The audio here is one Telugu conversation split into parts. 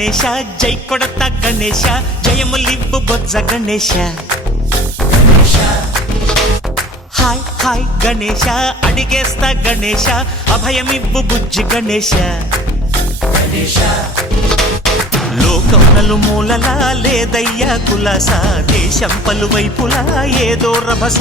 గణేశ జై కొడత గణేశ జయములివ్వు బొజ్జ గణేశ హాయ్ హాయ్ గణేశ అడిగేస్తా గణేశ అభయమివ్వు బుజ్జి గణేశ లోకం నలుమూలలా లేదయ్యా కులాస దేశం పలువైపులా ఏదో రభస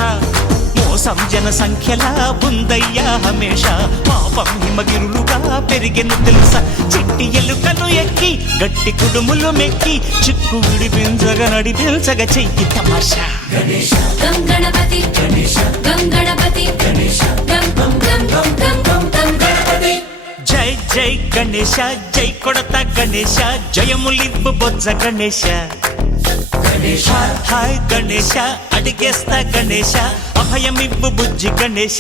మోసం జన సంఖ్యలా ఉందయ్యా హమేష పాపం హిమగిరులుగా పెరిగెను తెలుసా చిట్టి ఎలుకలు ఎక్కి గట్టి కుడుములు మెక్కి చిక్కు విడిపించగా నడిపించగా చెయ్యి తమాషా గం గణపతి గం గణపతి గం గణపతి జై జై గణేశ జై కొడత గణేశ జయములివ్వు బొజ్జ గణేశ హాయ్ గణేశ అడిగేస్తా గణేశ అభయమివ్వు బుజ్జి గణేశ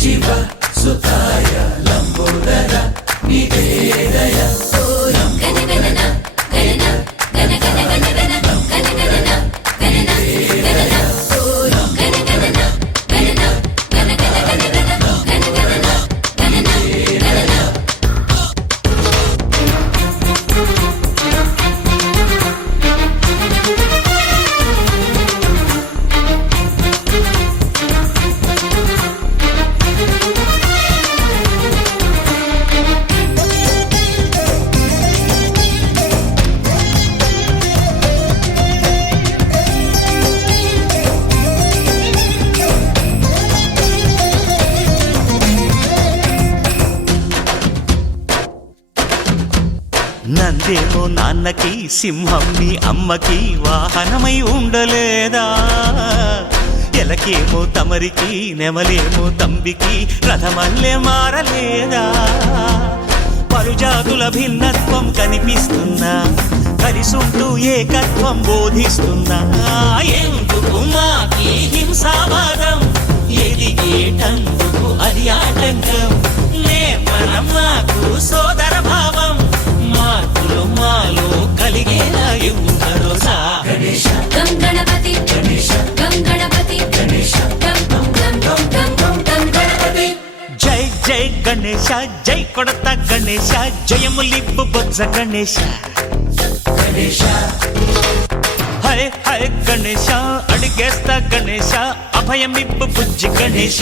శివ సుతాయ లంబోదర నివేదయ నందేమో నాన్నకి సింహం మీ అమ్మకి వాహనమై ఉండలేదా ఎలకేమో తమరికి నెమలేమో తంబికి రథమల్లే మారలేదా పలుజాతుల భిన్నత్వం కనిపిస్తున్నా కలిసుంటూ ఏకత్వం బోధిస్తున్నా ఎందుకు మాకి హింసావాదం ఎదిగేటందుకు అది ఆటంకం నేపరం మాకు సోదర భావం మార్పులు మాలో కలిగేలా ఇవ్వు భరోసా గం గణపతి గం గణపతి గం గణపతి జై జై గణేశ జై కొడత గణేశ జయములివ్వు బొజ్జ గణేశ హై హై గణేశ అడిగేస్తా గణేశ అభయమివ్వు బుజ్జి గణేశ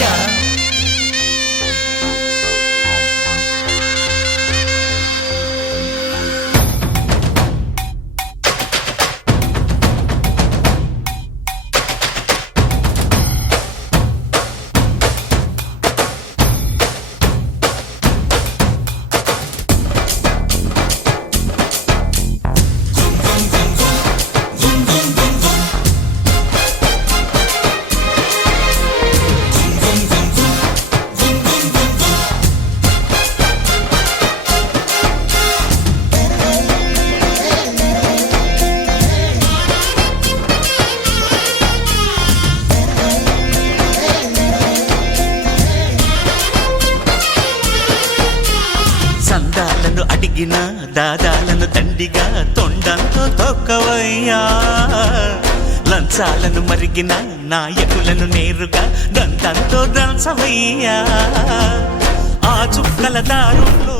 సందాలను అడిగిన దాదాలను దండిగా తొండంతో తొక్కవయ్యా లంచాలను మరిగిన నాయకులను నేరుగా దంతంతో దంచవయ్యా ఆ చుక్కల దారుల్లో